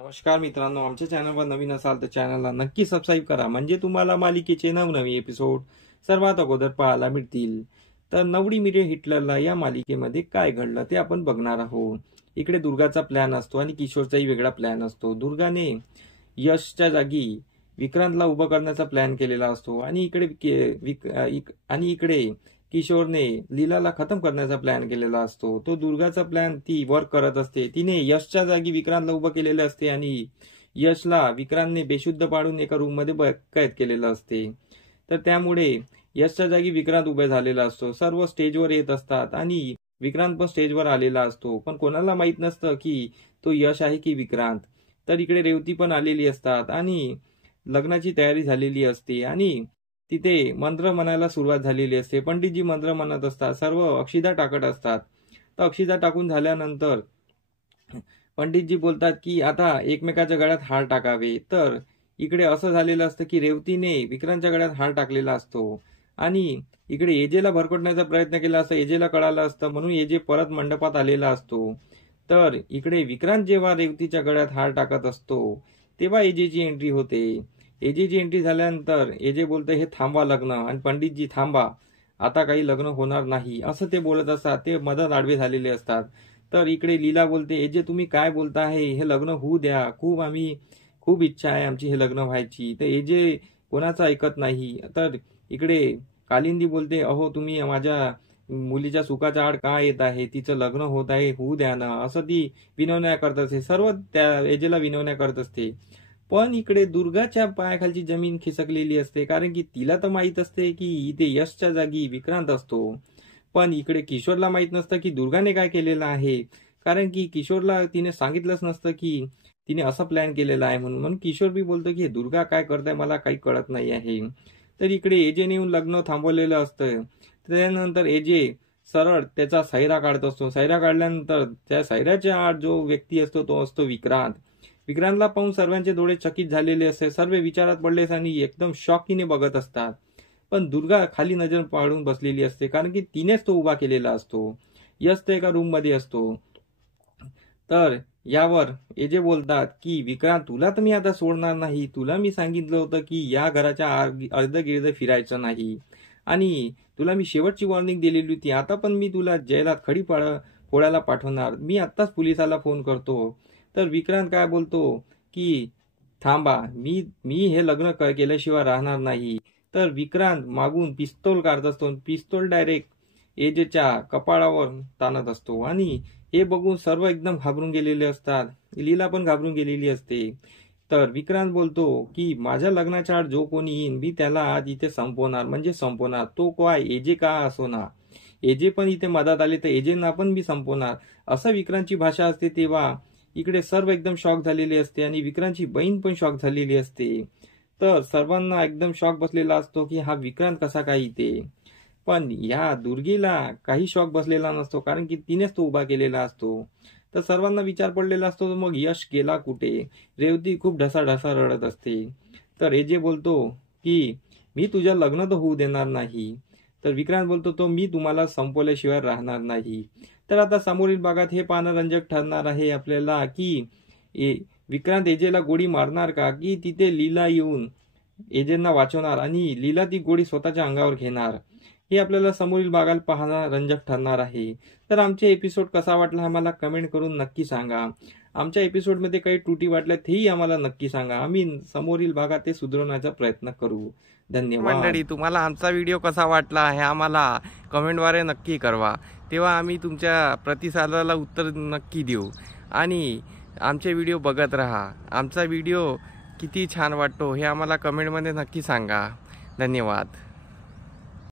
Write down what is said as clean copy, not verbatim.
नमस्कार मित्रांनो, आमच्या चॅनलवर नवीन असाल तर चॅनलला नक्की सबस्क्राईब करा, म्हणजे तुम्हाला मालिकेचे नवनवीन एपिसोड सर्वात अगोदर पाहायला मिळतील. तर नवडी मिरे हिटलरला या मालिकेमध्ये काय घडलं ते आपण बघणार आहोत. इकडे दुर्गाचा प्लॅन असतो आणि किशोरचाही वेगळा प्लॅन असतो. दुर्गाने यशच्या जागी विक्रांतला उभं करण्याचा प्लॅन केलेला असतो आणि इकडे किशोरने लीलाला खतम करण्याचा प्लॅन केलेला असतो. तो दुर्गाचा प्लॅन ती वर्क करत असते. तिने यशच्या जागी विक्रांतला उभं केलेले असते आणि यशला विक्रांतने बेशुद्ध पाडून एका रूम मध्ये कैद केलेलं असते. तर त्यामुळे यशच्या जागी विक्रांत उभे झालेला असतो. सर्व स्टेजवर येत असतात आणि विक्रांत पण स्टेजवर आलेला असतो, पण कोणाला माहित नसतं की तो यश आहे की विक्रांत. तर इकडे रेवती पण आलेली असतात आणि लग्नाची तयारी झालेली असते आणि तिथे मंत्र म्हणायला सुरुवात झालेली असते. पंडितजी मंत्र म्हणत असतात, सर्व अक्षिदा टाकत असतात. तर अक्षिदा टाकून झाल्यानंतर पंडितजी बोलतात की आता एकमेकाच्या गळ्यात हार टाकावे. तर इकडे असं झालेलं असतं की रेवतीने विक्रांतच्या गळ्यात हार टाकलेला असतो आणि इकडे एजेला भरकटण्याचा प्रयत्न केला असता. एजेला कळालं असतं, म्हणून एजे परत मंडपात आलेला असतो. तर इकडे विक्रांत जेव्हा रेवतीच्या गळ्यात हार टाकत असतो तेव्हा एजेची एंट्री होते. एजेची एंट्री झाल्यानंतर एजे बोलते, हे थांबवा लग्न, आणि पंडितजी थांबा, आता काही लग्न होणार नाही असं ते बोलत असतात. ते मदत आडवे झालेले असतात. तर इकडे लीला बोलते, एजे तुम्ही काय बोलताय, हे लग्न होऊ द्या, खूप इच्छा आहे आमची हे लग्न व्हायची. तर एजे कोणाचं ऐकत नाही. तर इकडे कालिंदी बोलते, अहो तुम्ही माझ्या मुलीच्या सुखाच्या आड का येत आहे, तिचं लग्न होत आहे, होऊ द्या ना, असं ती विनवण्या करत असते. सर्व त्या एजेला विनवण्या करत असते. पण इकडे दुर्गाच्या पायाखालची जमीन खिसकलेली असते, कारण की तिला तर माहित असते की इथे यशच्या जागी विक्रांत असतो. पण इकडे किशोरला माहित नसतं की दुर्गाने काय केलेलं आहे, कारण की किशोरला तिने सांगितलंच नसतं की तिने असा प्लॅन केलेला आहे म्हणून किशोर बी बोलतो की दुर्गा काय करताय मला काही कळत नाही आहे. तर इकडे एजेने येऊन लग्न थांबवलेलं असतं. त्यानंतर एजे सरळ त्याचा सैरा काढत असतो. सैरा काढल्यानंतर त्या सैराच्या आड जो व्यक्ती असतो तो असतो विक्रांत. विक्रांतला पाहून सर्वांचे डोळे चकित झालेले असते. सर्व विचारात पडलेस आणि एकदम शॉकीने बघत असतात. पण दुर्गा खाली नजर पाडून बसलेली असते, कारण की तिनेच तो उभा केलेला असतो. यश तर एका रूम मध्ये असतो. तर यावर एजे बोलतात की विक्रांत, तुला तर मी आता सोडणार नाही. तुला मी सांगितलं होतं की या घराच्या अर्धगिर्द फिरायचं नाही आणि तुला मी शेवटची वॉर्निंग दिलेली होती. आता पण मी तुला जेलात फोडायला पाठवणार. मी आत्ताच पोलिसाला फोन करतो. तर विक्रांत काय बोलतो की थांबा, मी हे लग्न केल्याशिवाय राहणार नाही. तर विक्रांत मागून पिस्तूल काढत असतो. पिस्तूल डायरेक्ट एजेच्या कपाळावर ताणत असतो आणि हे बघून सर्व एकदम घाबरून गेलेले असतात. लीला पण घाबरून गेलेली असते. तर विक्रांत बोलतो की माझ्या लग्नाच्या आड जो कोणी येईन मी त्याला आज इथे संपवणार, म्हणजे संपवणार. तो काय एजे का असो ना, एजे पण इथे मदत आले तर एजेंना पण मी संपवणार, असं विक्रांतची भाषा असते. तेव्हा इकडे सर्व एकदम शॉक झालेले असते आणि विक्रांतची बहीण पण शॉक झालेली असते. तर सर्वांना एकदम शॉक बसलेला असतो की हा विक्रांत कसा काय इथे. पण या दुर्गेला काही शॉक बसलेला नसतो, कारण की तिनेच तो उभा केलेला असतो. तर सर्वांना विचार पडलेला असतो, मग यश गेला कुठे. रेवती खूप ढसाढसा रडत असते. तर एजे बोलतो की मी तुझ्या लग्न तर होऊ देणार नाही. तर विक्रांत बोलतो, तो मी तुम्हाला संपवल्याशिवाय राहणार नाही. तर आता समोरील भागात हे पाहणं रंजक ठरणार आहे आपल्याला की विक्रांत एजेला गोळी मारणार का, की तिथे लीला येऊन एजेंना वाचवणार आणि लीला ती गोळी स्वतःच्या अंगावर घेणार. हे आपल्याला समोरील भागात पाहणं रंजक ठरणार आहे. तर आमचे एपिसोड कसा वाटला आम्हाला कमेंट करून नक्की सांगा. आमच्या एपिसोडमध्ये काही त्रुटी वाटल्या तेही आम्हाला नक्की सांगा. आम्ही समोरील भागात ते सुधारण्याचा प्रयत्न करू. धन्यवाद मंडळी, तुम्हाला आमचा व्हिडिओ कसा वाटला हे आम्हाला कमेंटद्वारे नक्की कळवा. तेव्हा आम्ही तुमच्या प्रतिसादाला उत्तर नक्की देऊ आणि आमचे व्हिडिओ बघत राहा. आमचा व्हिडिओ किती छान वाटतो हे आम्हाला कमेंटमध्ये नक्की सांगा. धन्यवाद.